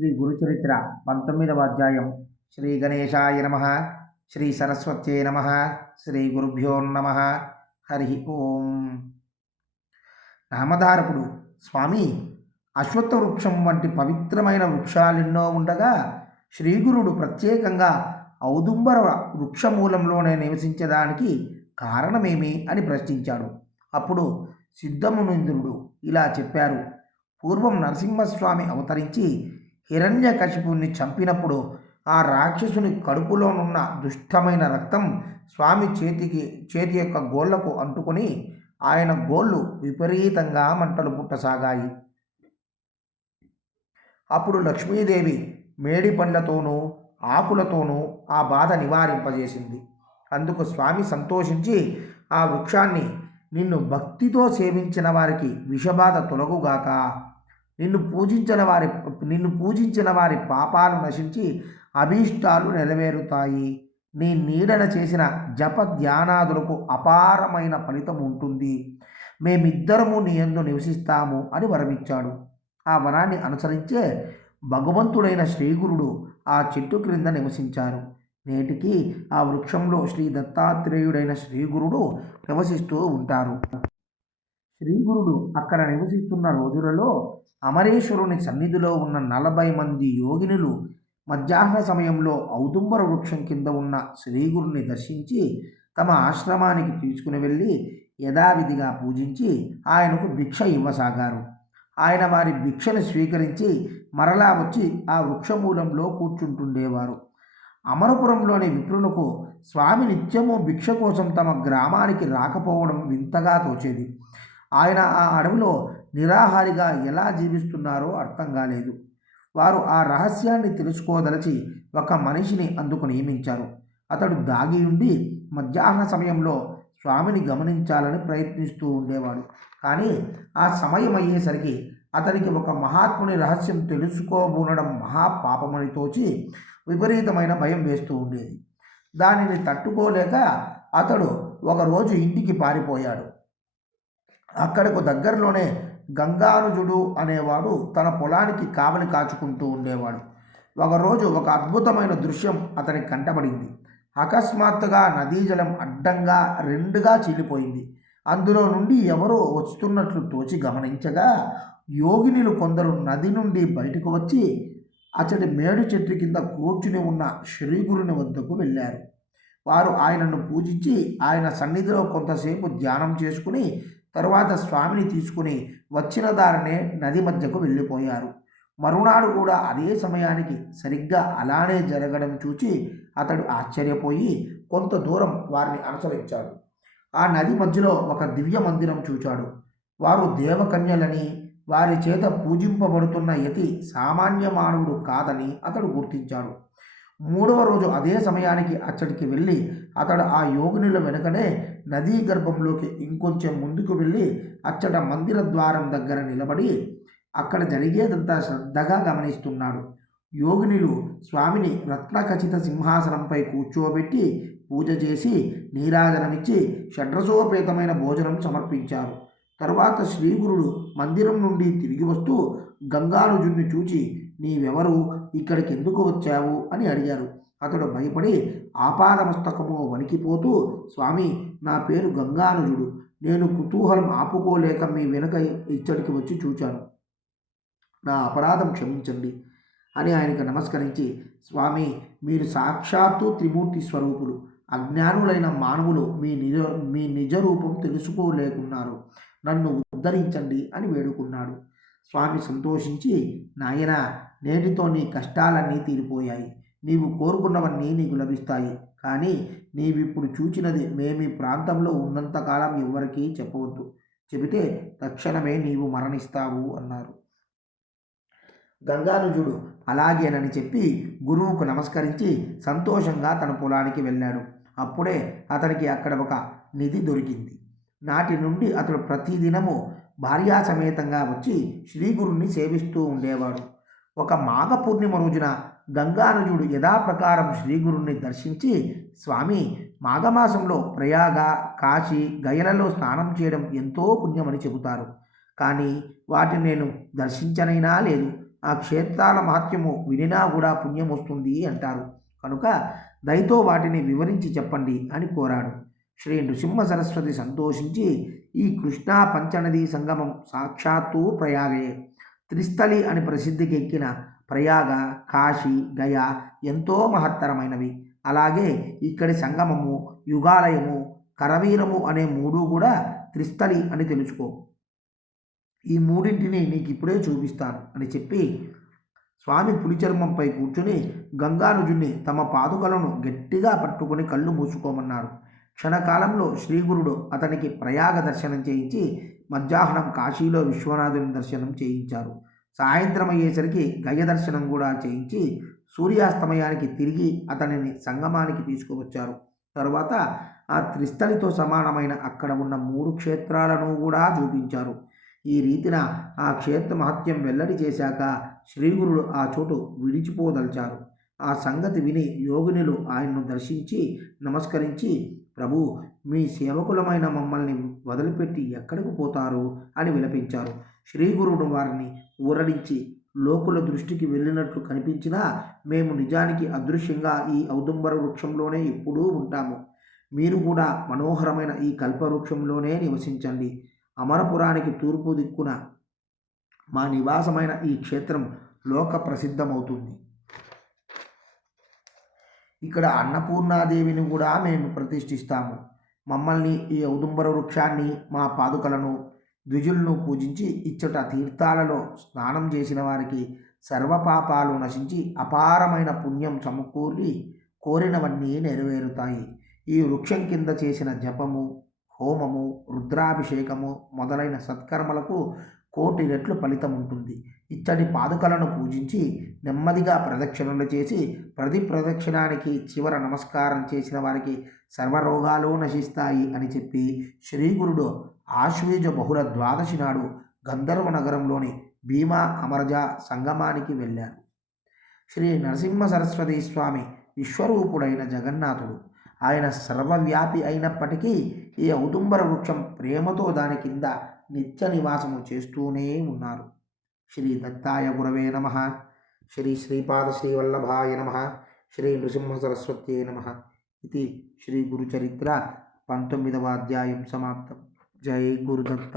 శ్రీ గురుచరిత్ర పంతొమ్మిదవ అధ్యాయం. శ్రీ గణేశాయ నమ శ్రీ సరస్వత్యే నమ శ్రీ గురుభ్యో నమ. హరి ఓం. నామధారకుడు స్వామి అశ్వత్థ వృక్షం వంటి పవిత్రమైన వృక్షాలెన్నో ఉండగా శ్రీగురుడు ప్రత్యేకంగా ఔదుంబర వృక్షమూలంలోనే నివసించడానికి కారణమేమి అని ప్రశ్నించాడు. అప్పుడు సిద్ధమునింద్రుడు ఇలా చెప్పారు. పూర్వం నరసింహస్వామి అవతరించి హిరణ్యకశిపుణ్ణి చంపినప్పుడు ఆ రాక్షసుని కడుపులోనున్న దుష్టమైన రక్తం స్వామి చేతికి చేతి యొక్క గోళ్ళకు అంటుకొని ఆయన గోళ్ళు విపరీతంగా మంటలు పుట్టసాగాయి. అప్పుడు లక్ష్మీదేవి మేడి పండ్లతోనూ ఆకులతోనూ ఆ బాధ నివారింపజేసింది. అందుకు స్వామి సంతోషించి ఆ వృక్షాన్ని నిన్ను భక్తితో సేవించిన వారికి విషబాధ తొలగుగాక. నిన్ను పూజించిన వారి నిన్ను పూజించిన వారి పాపాలు నశించి అభీష్టాలు నెరవేరుతాయి. నీ నీడన చేసిన జప ధ్యానాదులకు అపారమైన ఫలితం ఉంటుంది. మేమిద్దరము నీ ఎందు నివసిస్తాము అని వరమిచ్చాడు. ఆ వరాన్ని అనుసరించే భగవంతుడైన శ్రీగురుడు ఆ చెట్టు క్రింద నివసించారు. నేటికి ఆ వృక్షంలో శ్రీ దత్తాత్రేయుడైన శ్రీగురుడు నివసిస్తూ ఉంటారు. శ్రీగురుడు అక్కడ నివసిస్తున్న రోజులలో అమరేశ్వరుని సన్నిధిలో ఉన్న నలభై మంది యోగినులు మధ్యాహ్న సమయంలో ఔదుంబర వృక్షం కింద ఉన్న శ్రీగురుని దర్శించి తమ ఆశ్రమానికి తీసుకుని వెళ్ళి యథావిధిగా పూజించి ఆయనకు భిక్ష ఇవ్వసాగారు. ఆయన వారి భిక్షను స్వీకరించి మరలా వచ్చి ఆ వృక్షమూలంలో కూర్చుంటుండేవారు. అమరపురంలోని విప్రులకు స్వామి నిత్యము భిక్ష కోసం తమ గ్రామానికి రాకపోవడం వింతగా తోచేది. ఆయన ఆ అడవిలో నిరాహారిగా ఎలా జీవిస్తున్నారో అర్థం కాలేదు. వారు ఆ రహస్యాన్ని తెలుసుకోదలచి ఒక మనిషిని అందుకు నియమించారు. అతడు దాగి ఉండి మధ్యాహ్న సమయంలో స్వామిని గమనించాలని ప్రయత్నిస్తూ ఉండేవాడు. కానీ ఆ సమయం అయ్యేసరికి అతనికి ఒక మహాత్ముని రహస్యం తెలుసుకోబూనడం మహాపాపమని తోచి విపరీతమైన భయం వేస్తూ ఉండేది. దానిని తట్టుకోలేక అతడు ఒకరోజు ఇంటికి పారిపోయాడు. అక్కడకు దగ్గరలోనే గంగానుజుడు అనేవాడు తన పొలానికి కావలి కాచుకుంటూ ఉండేవాడు. ఒకరోజు ఒక అద్భుతమైన దృశ్యం అతనికి కంటపడింది. అకస్మాత్తుగా నదీ జలం అడ్డంగా రెండుగా చీలిపోయింది. అందులో నుండి ఎవరో వస్తున్నట్లు తోచి గమనించగా యోగినులు కొందరు నది నుండి బయటకు వచ్చి అతడి మేడు చెట్టు కింద కూర్చుని ఉన్న శ్రీగురుని వద్దకు వెళ్ళారు. వారు ఆయనను పూజించి ఆయన సన్నిధిలో కొంతసేపు ధ్యానం చేసుకుని తరువాత స్వామిని తీసుకుని వచ్చిన దారినే నది మధ్యకు వెళ్ళిపోయారు. మరునాడు కూడా అదే సమయానికి సరిగ్గా అలానే జరగడం చూచి అతడు ఆశ్చర్యపోయి కొంత దూరం వారిని అనుసరించాడు. ఆ నది మధ్యలో ఒక దివ్య మందిరం చూచాడు. వారు దేవకన్యలని వారి చేత పూజింపబడుతున్న యతి సామాన్య మానవుడు కాదని అతడు గుర్తించాడు. మూడవ రోజు అదే సమయానికి అచ్చడికి వెళ్ళి అతడు ఆ యోగినుల వెనుకనే నదీ గర్భంలోకి ఇంకొంచెం ముందుకు వెళ్ళి అచ్చట మందిర ద్వారం దగ్గర నిలబడి అక్కడ జరిగేదంతా శ్రద్ధగా గమనిస్తున్నాడు. యోగినులు స్వామిని రత్నఖచిత సింహాసనంపై కూర్చోబెట్టి పూజ చేసి నీరాజనమిచ్చి షడ్రసోపేతమైన భోజనం సమర్పించారు. తరువాత శ్రీగురుడు మందిరం నుండి తిరిగి వస్తూ గంగానుజుణ్ణి చూచి నీవెవరు? ఇక్కడికి ఎందుకు వచ్చావు? అని అడిగారు. అతడు భయపడి ఆపాదమస్తకము వణికిపోతూ స్వామి నా పేరు గంగానుజుడు. నేను కుతూహలం ఆపుకోలేక మీ వెనుక ఇచ్చడికి వచ్చి చూచాను. నా అపరాధం క్షమించండి అని ఆయనకు నమస్కరించి స్వామి మీరు సాక్షాత్తు త్రిమూర్తి స్వరూపులు. అజ్ఞానులైన మానవులు మీ నిజ మీ నిజ రూపం తెలుసుకోలేకున్నారు. నన్ను ఉద్ధరించండి అని వేడుకున్నాడు. స్వామి సంతోషించి నాయన నేటితో నీ కష్టాలన్నీ తీరిపోయాయి నీవు కోరుకున్నవన్నీ నీకు లభిస్తాయి. కానీ నీవిప్పుడు చూచినది మేము ఈ ప్రాంతంలో ఉన్నంతకాలం ఎవరికీ చెప్పవద్దు. చెబితే తక్షణమే నీవు మరణిస్తావు అన్నారు. గంగానుజుడు అలాగేనని చెప్పి గురువుకు నమస్కరించి సంతోషంగా తన పొలానికి వెళ్ళాడు. అప్పుడే అతనికి అక్కడ ఒక నిధి దొరికింది. నాటి నుండి అతడు ప్రతిదినము భార్యా సమేతంగా వచ్చి శ్రీగురుణ్ణి సేవిస్తూ ఉండేవాడు. ఒక మాఘ పూర్ణిమ రోజున గంగానుజుడు యథాప్రకారం శ్రీగురుణ్ణి దర్శించి స్వామి మాఘమాసంలో ప్రయాగ కాశీ గయలలో స్నానం చేయడం ఎంతో పుణ్యమని చెబుతారు. కానీ వాటిని నేను దర్శించనైనా లేదు. ఆ క్షేత్రాల మహత్యము వినినా కూడా పుణ్యం వస్తుంది అంటారు. కనుక దయతో వాటిని వివరించి చెప్పండి అని కోరాడు. శ్రీ నృసింహ సరస్వతి సంతోషించి ఈ కృష్ణా పంచనదీ సంగమం సాక్షాత్తు ప్రయాగే. త్రిస్థలి అని ప్రసిద్ధికి ఎక్కిన ప్రయాగ కాశీ గయ ఎంతో మహత్తరమైనవి. అలాగే ఇక్కడి సంగమము యుగాలయము కరవీరము అనే మూడు కూడా త్రిస్థలి అని తెలుసుకో. ఈ మూడింటిని నీకు ఇప్పుడే చూపిస్తాను అని చెప్పి స్వామి పులిచర్మంపై కూర్చుని గంగానుజుని తమ పాదుకలను గట్టిగా పట్టుకొని కళ్ళు మూసుకోమన్నారు. క్షణకాలంలో శ్రీగురుడు అతనికి ప్రయాగ దర్శనం చేయించి మధ్యాహ్నం కాశీలో విశ్వనాథుని దర్శనం చేయించారు. సాయంత్రం అయ్యేసరికి గయ దర్శనం కూడా చేయించి సూర్యాస్తమయానికి తిరిగి అతనిని సంగమానికి తీసుకువచ్చారు. తరువాత ఆ త్రిస్థలితో సమానమైన అక్కడ ఉన్న మూడు క్షేత్రాలను కూడా చూపించారు. ఈ రీతిన ఆ క్షేత్ర మహత్యం వెల్లడి చేశాక శ్రీగురుడు ఆ చోటు విడిచిపోదలిచారు. ఆ సంగతి విని యోగినులు ఆయన్ను దర్శించి నమస్కరించి ప్రభు మీ సేవకులమైన మమ్మల్ని వదిలిపెట్టి ఎక్కడికి పోతారు? అని విలపించారు. శ్రీగురుడు వారిని ఊరడించి లోకుల దృష్టికి వెళ్ళినట్లు కనిపించినా మేము నిజానికి అదృశ్యంగా ఈ ఔదుంబర వృక్షంలోనే ఎప్పుడూ ఉంటాము. మీరు కూడా మనోహరమైన ఈ కల్పవృక్షంలోనే నివసించండి. అమరపురానికి తూర్పు దిక్కున మా నివాసమైన ఈ క్షేత్రం లోక ప్రసిద్ధమవుతుంది. ఇక్కడ అన్నపూర్ణాదేవిని కూడా మేము ప్రతిష్ఠిస్తాము. మమ్మల్ని ఈ ఔదుంబర వృక్షాన్ని మా పాదుకలను ద్విజులను పూజించి ఇచ్చట తీర్థాలలో స్నానం చేసిన వారికి సర్వపాపాలు నశించి అపారమైన పుణ్యం సమకూరి కోరినవన్నీ నెరవేరుతాయి. ఈ వృక్షం కింద చేసిన జపము హోమము రుద్రాభిషేకము మొదలైన సత్కర్మలకు కోటి రెట్లు ఫలితం ఉంటుంది ఇచ్చటి పాదుకలను పూజించి నెమ్మదిగా ప్రదక్షిణలు చేసి ప్రతి ప్రదక్షిణానికి చివర నమస్కారం చేసిన వారికి సర్వరోగాలు నశిస్తాయి అని చెప్పి శ్రీగురుడు ఆశ్వేజ బహుళ ద్వాదశి నాడు గంధర్వ నగరంలోని భీమా అమరజ సంగమానికి వెళ్ళారు. శ్రీ నరసింహ సరస్వతి స్వామి విశ్వరూపుడైన జగన్నాథుడు ఆయన సర్వవ్యాపి అయినప్పటికీ ఈ ఔదుంబర వృక్షం ప్రేమతో దాని కింద నిత్య నివాసము చేస్తూనే ఉన్నారు. శ్రీ దత్తాయ గురవే నమ శ్రీ శ్రీపాద శ్రీవల్లభాయ నమ శ్రీ నృసింహ సరస్వత్యే నమ ఇది శ్రీ గురుచరిత్ర పంతొమ్మిదవ అధ్యాయం సమాప్తం జై గురుదత్త